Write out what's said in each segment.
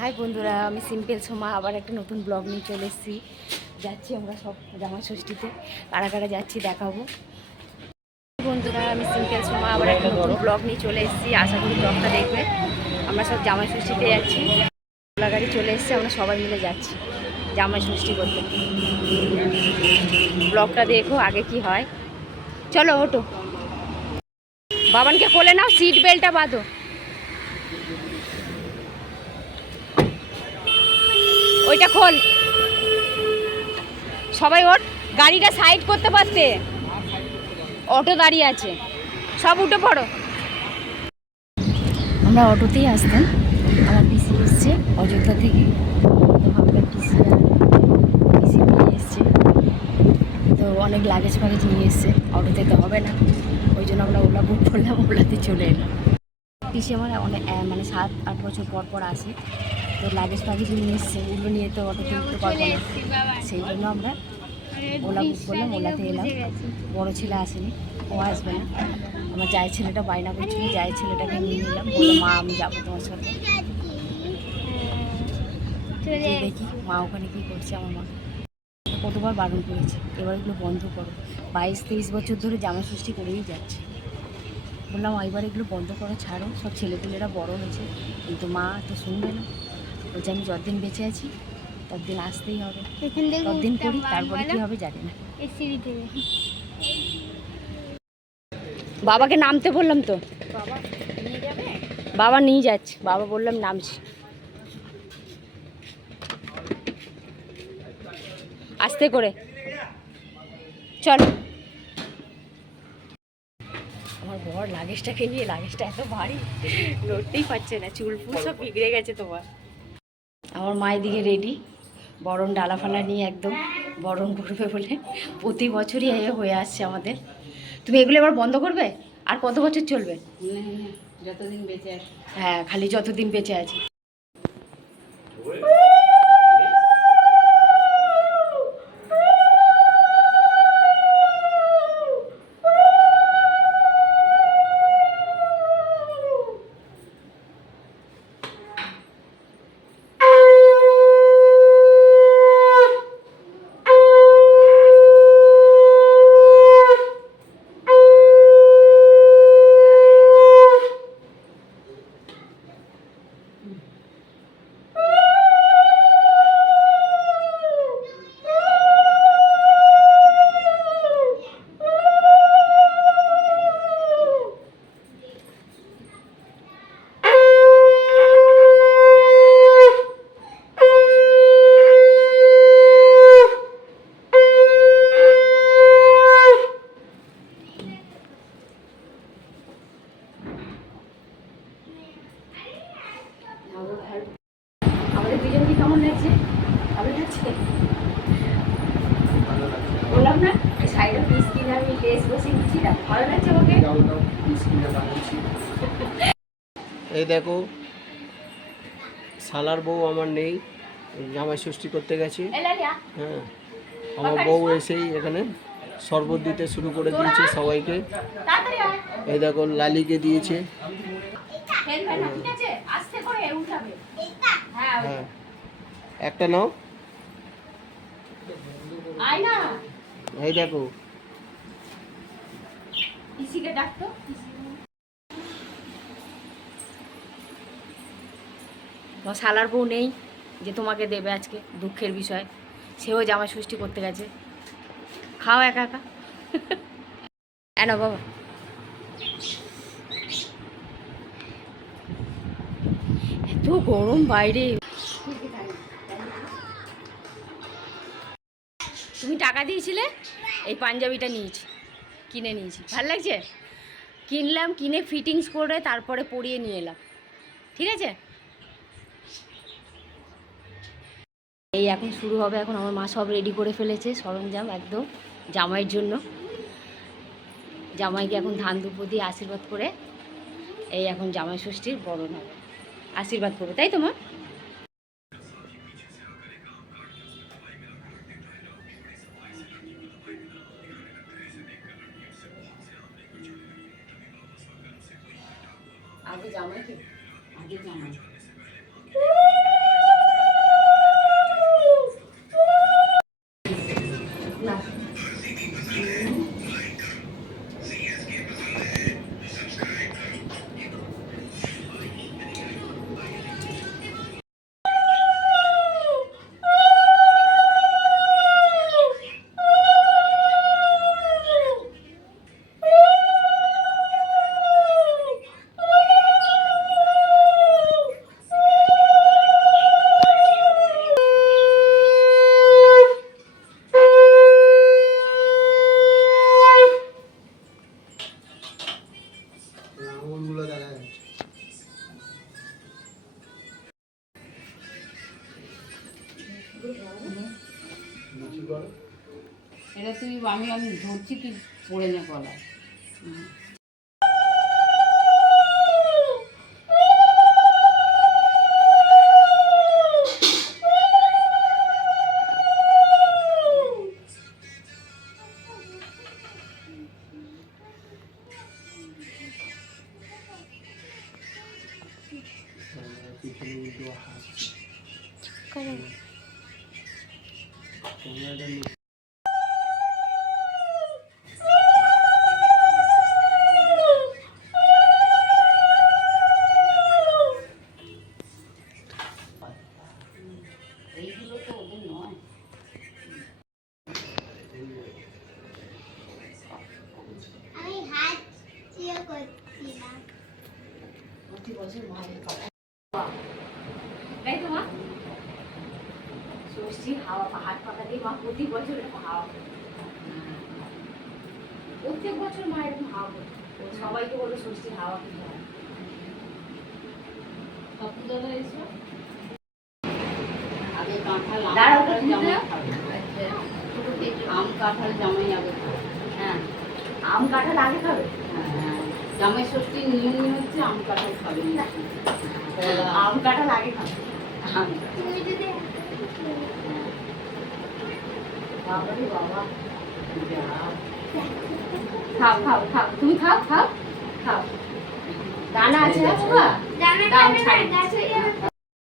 High বন্ধুরা, আমি simple Soma আবার একটা নতুন ব্লগ নিয়ে চলে এসেছি। যাচ্ছি আমরা সব জামাই ষষ্ঠীতে, কারা কারা যাচ্ছি দেখাবো। বন্ধুরা, আমি সিম্পল সোমা আবার একটা নতুন ব্লগ নিয়ে চলে এসেছি, আশা করি ব্লগটা দেখবে। আমরা সব জামাই ষষ্ঠীতে যাচ্ছি, ওলা গাড়ি চলে এসেছে, আমরা সবাই মিলে যাচ্ছি জামাই ষষ্ঠী করতে। ব্লগটা দেখো আগে কি হয়। চলো ওটো, বাবানকে কোলে নাও, সিট বেল্টটা বাঁধো। ওইটা খোল, সবাই ওঠ। গাড়িটা সাইড করতে পারতে, অটো দাঁড়িয়ে আছে, সব উঠে পড়ো। আমরা অটোতেই আসতাম, আমার পিসি এসছে অযোধ্যা থেকে, তো ভাবলাম পিসি নিয়ে এসছে, তো অনেক লাগেজ ফাগেজ নিয়ে এসছে, অটোতে তো হবে না, ওই জন্য আমরা ওলা বুক করলাম, ওলাতে চলে এলাম। পিসি আমার অনেক মানে 7-8 বছর পর পর আসে, তো লাগেজ ফাগেজ নিয়ে এসছে, ওগুলো নিয়ে তো অটোতে উঠতে পারবো না, সেই জন্য আমরা ওলা বুক করলাম, ওলাতে এলাম। বড় ছেলে আসেনি, ও আসবে না। আমার জায়ের ছেলেটা বায়না করছিল, জায়ের ছেলেটাকে নিয়ে নিলাম, বললো মা আমি যাবো তোমার সাথে। দেখি মা ওখানে কী করছে। আমার মা কতবার বারণ করেছে, এবার এগুলো বন্ধ করো, 22-23 বছর ধরে জামা ষষ্ঠী করেই যাচ্ছে। বললাম এবার এগুলো বন্ধ করো, ছাড়ো, সব ছেলেপুলেরা বড় হয়েছে, কিন্তু মা তো শুনবে না, বলছে আমি যতদিন বেঁচে আছি ততদিন আসতেই হবে, ততদিন করি, তারপরে কী হবে জানি না। বাবাকে নামতে বললাম তো, বাবা নিয়ে যাচ্ছে, বাবা বললাম নামছি, আস্তে করে চল। আমার বর লাগেজটাকে নিয়ে, লাগেজটা এত ভারী নড়তেই পারছে না, চুল ফুল সব বিগড়ে গেছে তোমার। আমার মায়ের দিকে রেডি, বরণ ডালা ফালা নিয়ে একদম বরণ করবে বলে, প্রতি বছরই হয়ে আসছে আমাদের। তুমি এগুলো এবার বন্ধ করবে? আর কত বছর চলবে? যতদিন বেঁচে আছে। হ্যাঁ, খালি যতদিন বেঁচে আছে। আমাদের দুজনকে কেমন লাগছে? ভালো লাগছে? বললাম না সাইডে পিস কিনে আমি লেস বসে দিচ্ছি না, ভালো লাগছে আমাকে। এই দেখো, শালার বউ আমার নেই, জামাই ষষ্ঠী করতে গেছে। হ্যাঁ, আমার বউ এসেই এখানে শরবত দিতে শুরু করে দিয়েছে সবাইকে। এই দেখো লালিকে দিয়েছে। হ্যাঁ, একটা নাও। এই দেখো, শালার বউ নেই যে তোমাকে দেবে আজকে, দুঃখের বিষয়। সেও জামাই ষষ্ঠী করতে গেছে, খাও একা একা। এনা বাবা, এত গরম বাইরে। তুমি টাকা দিয়েছিলে, এই পাঞ্জাবিটা নিয়েছি, কিনে নিয়েছি, ভালো লাগছে। কিনলাম, কিনে ফিটিংস করে তারপরে পরিয়ে নিয়ে এলাম, ঠিক আছে। এই এখন শুরু হবে, এখন আমার মা সব রেডি করে ফেলেছে সরঞ্জাম একদম জামাইয়ের জন্য। জামাইকে এখন ধান দুপুর দিয়ে আশীর্বাদ করে এই এখন জামাই ষষ্ঠীর বরণ হবে, আশীর্বাদ করবে, তাই তো মা? আগে জামাইকে, আগে জামাই। করো। এটা তুই আমি ধরছি, তুই পড়ে নে গলায়। পিছনে উল্টো হাসছি। ক্যামেরাটা নিয়ে এইগুলো তো ওদের নয়। আমি হাত ইয়ে করছিলাম। প্রতি বছর মায়ের কথা, তাই তো মা? ষষ্ঠীর হাওয়া হাত পাকা দিয়ে মা প্রতি বছর এরকম হাওয়া করে। প্রত্যেক বছর মা এরকম হাওয়া করে। সবাইকে বলো ষষ্ঠীর হাওয়া খেতে হয়। কত দাদা এসো? আগে কাঁঠাল আম দাঁড়াও, কাঁঠাল তুমি জামাই দাও। খাবে। আচ্ছা, ছোটো পেটে আম কাঁঠাল জামাই আগে খাবে। হ্যাঁ, আম কাঁঠাল আগে খাবে। হ্যাঁ, জামাই ষষ্ঠীর নিয়মই হচ্ছে আম কাঁঠাল খাবে না। আম কাঁঠাল আগে খাবে। তুমি যদি বাবা রে বাবা, যা, খাও খাও খাও, তুমি খাও খাও খাও। দানা আছে না বাবা? দানা দাও, খাবে না, ছাড়ি। গাছে যাবে।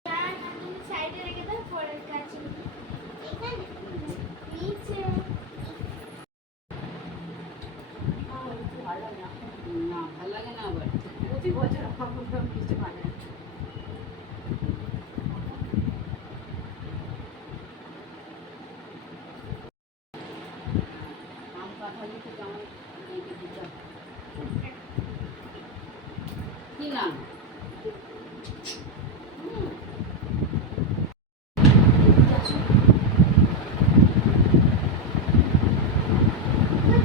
দানা তুমি সাইডে রেখে দাও, পরের গাছে। এখানে নিচে না ভালো লাগে না আবার। প্রতি বছর আমার মিষ্টি বানায়। আম কাঁঠালই তো জামাই মেয়েকে দিতে হয়। কি না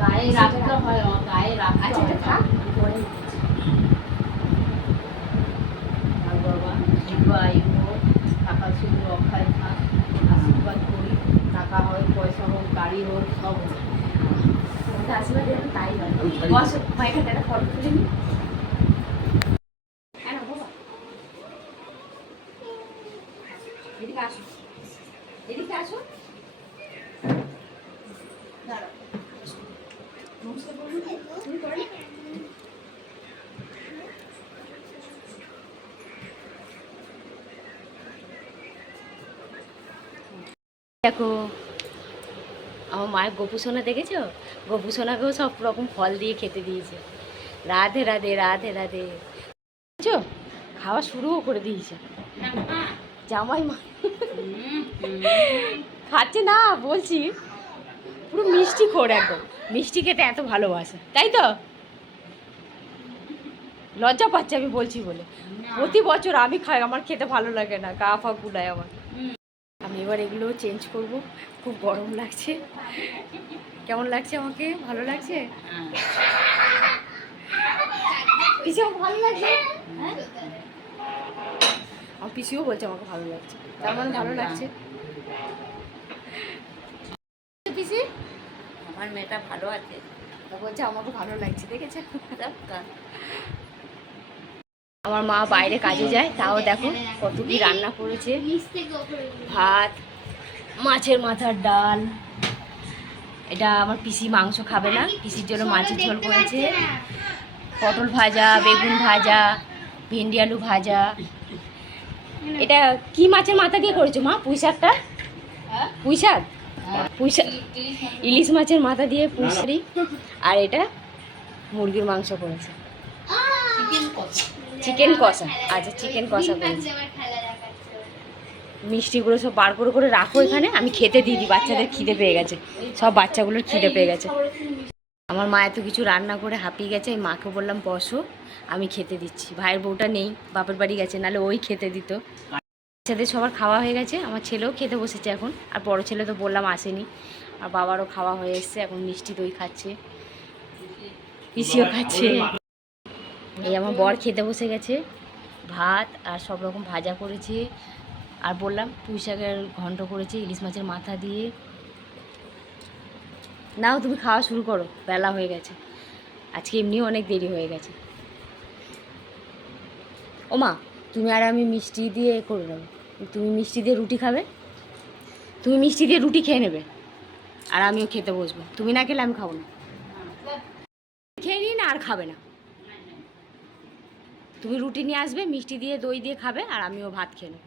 গায়ে রাখতে হয়, আমার গায়ে রাখতে আচ্ছা, হয়। এটা থাক, পরে দিচ্ছি। আর বাবা দীর্ঘায়ু হোক, টাকা শুধু রক্ষায় থাক, আশীর্বাদ করি। টাকা হয়, পয়সা হোক, গাড়ি হোক, সব হোক। তোমাকে আশীর্বাদ দিলাম, তাই হয়। আমি ছাড়ি। বসো, মা এখানটা একটা ফটো তুলে নি। হ্যাঁ না বাবা, এদিকে আসো, এদিকে আসো। দাঁড়াও, নমস্কার করবো তো? তুমি করো না? দেখো আমার মায়ের গোপু সোনা দেখেছো? গোপু সোনাকেও সব রকম ফল দিয়ে খেতে দিয়েছে। রাধে রাধে রাধে রাধে। বুঝছো, খাওয়া শুরুও করে দিয়েছে জামাই মা। খাচ্ছে না বলছি, পুরো মিষ্টি খোর একদম। মিষ্টি খেতে এত ভালোবাসে, তাই তো? লজ্জা পাচ্ছে আমি বলছি বলে। প্রতি বছর আমি খাই, আমার খেতে ভালো লাগে না, গা ফা গুলায় আমার। আমি এবার এগুলো চেঞ্জ করব। খুব গরম লাগছে। কেমন লাগছে আমাকে? ভালো লাগছে? পিসি আমাকে ভালো লাগছে? হ্যাঁ, আমার পিসিও বলছে আমাকে ভালো লাগছে, তার মানে ভালো লাগছে। পিসি আমার মেয়েটা ভালো আছে। তা বলছে আমাকে ভালো লাগছে, দেখেছে? আমার মা বাইরে কাজে যায়, তাও দেখো কত কি রান্না করেছে। নিচ থেকে উপরে ভাত, মাছের মাথার ডাল। এটা আমার পিসি মাংস খাবে না, পিসির জন্য মাছের ঝোল করেছে। পটল ভাজা, বেগুন ভাজা, ভেন্ডি আলু ভাজা। এটা কি মাছের মাথা দিয়ে করেছো মা? পুঁই শাকটা? পুঁই শাক? পুঁই শাক, ইলিশ মাছের মাথা দিয়ে পুঁই শাক। আর এটা মুরগির মাংস করেছে, চিকেন কষা। আচ্ছা, চিকেন কষা করেছে। খেলা দেখাচ্ছে। মিষ্টিগুলো সব বার করে রাখো এখানে, আমি খেতে দিয়ে দিই। বাচ্চাদের খিদে পেয়ে গেছে, সব বাচ্চাগুলোর খিদে পেয়ে গেছে। আমার মা এত কিছু রান্না করে হাঁপিয়ে গেছে, আমি মাকে বললাম বসো, আমি খেতে দিচ্ছি। ভাইয়ের বউটা নেই, বাপের বাড়ি গেছে, নাহলে ওই খেতে দিত। বাচ্চাদের সবার খাওয়া হয়ে গেছে, আমার ছেলেও খেতে বসেছে এখন। আর বড় ছেলে তো বললাম আসেনি। আর বাবারও খাওয়া হয়ে এসছে, এখন মিষ্টি দই খাচ্ছে, পিসিও খাচ্ছে। এই আমার বর খেতে বসে গেছে, ভাত আর সব রকম ভাজা করেছে। আর বললাম পুঁই শাকের ঘন্ট করেছে ইলিশ মাছের মাথা দিয়ে। নাও তুমি খাওয়া শুরু করো, বেলা হয়ে গেছে, আজকে এমনিও অনেক দেরি হয়ে গেছে। ও মা, তুমি আর আমি মিষ্টি দিয়ে করে নেবো। তুমি মিষ্টি দিয়ে রুটি খাবে, তুমি মিষ্টি দিয়ে রুটি খেয়ে নেবে, আর আমিও খেতে বসবো। তুমি না খেলে আমি খাবো না। খেয়ে নিই না, আর খাবে না। তুমি রুটি নিয়ে আসবে, মিষ্টি দিয়ে দই দিয়ে খাবে, আর আমিও ভাত খেয়ে নেব।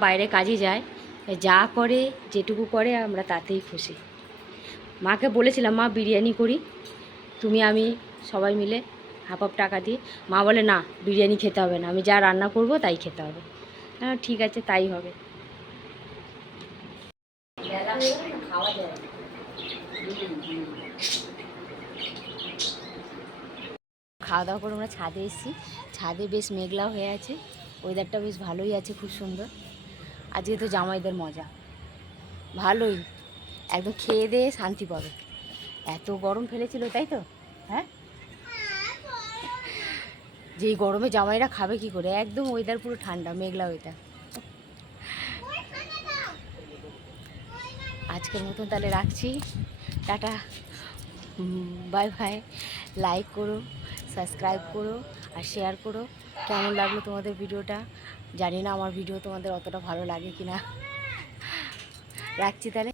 বাইরে কাজে যায়, যা করে যেটুকু করে আমরা তাতেই খুশি। মাকে বলেছিলাম মা বিরিয়ানি করি, তুমি আমি সবাই মিলে হাফ হাফ টাকা দিয়ে। মা বলে না, বিরিয়ানি খেতে হবে না, আমি যা রান্না করব তাই খেতে হবে। হ্যাঁ ঠিক আছে, তাই হবে। খাওয়া যায় না। খাওয়া দাওয়া করে আমরা ছাদে এসেছি। ছাদে বেশ মেঘলাও হয়ে আছে, ওয়েদারটা বেশ ভালোই আছে, খুব সুন্দর। আজকে তো জামাইদের মজা, ভালোই, একদম খেয়ে দিয়ে শান্তি পাবে। এত গরম ফেলেছিল, তাই তো? হ্যাঁ, যে এই গরমে জামাইরা খাবে কি করে? একদম ওয়েদার পুরো ঠান্ডা, মেঘলা ওয়েদার। আজকের মতন তাহলে রাখছি, টাটা, বাই বাই। লাইক করো, সাবস্ক্রাইব করো, আর শেয়ার করো। কেমন লাগলো তোমাদের ভিডিওটা? জানি না আমার ভিডিও তোমাদের অতটা ভালো লাগে কিনা। রাখছি তাহলে।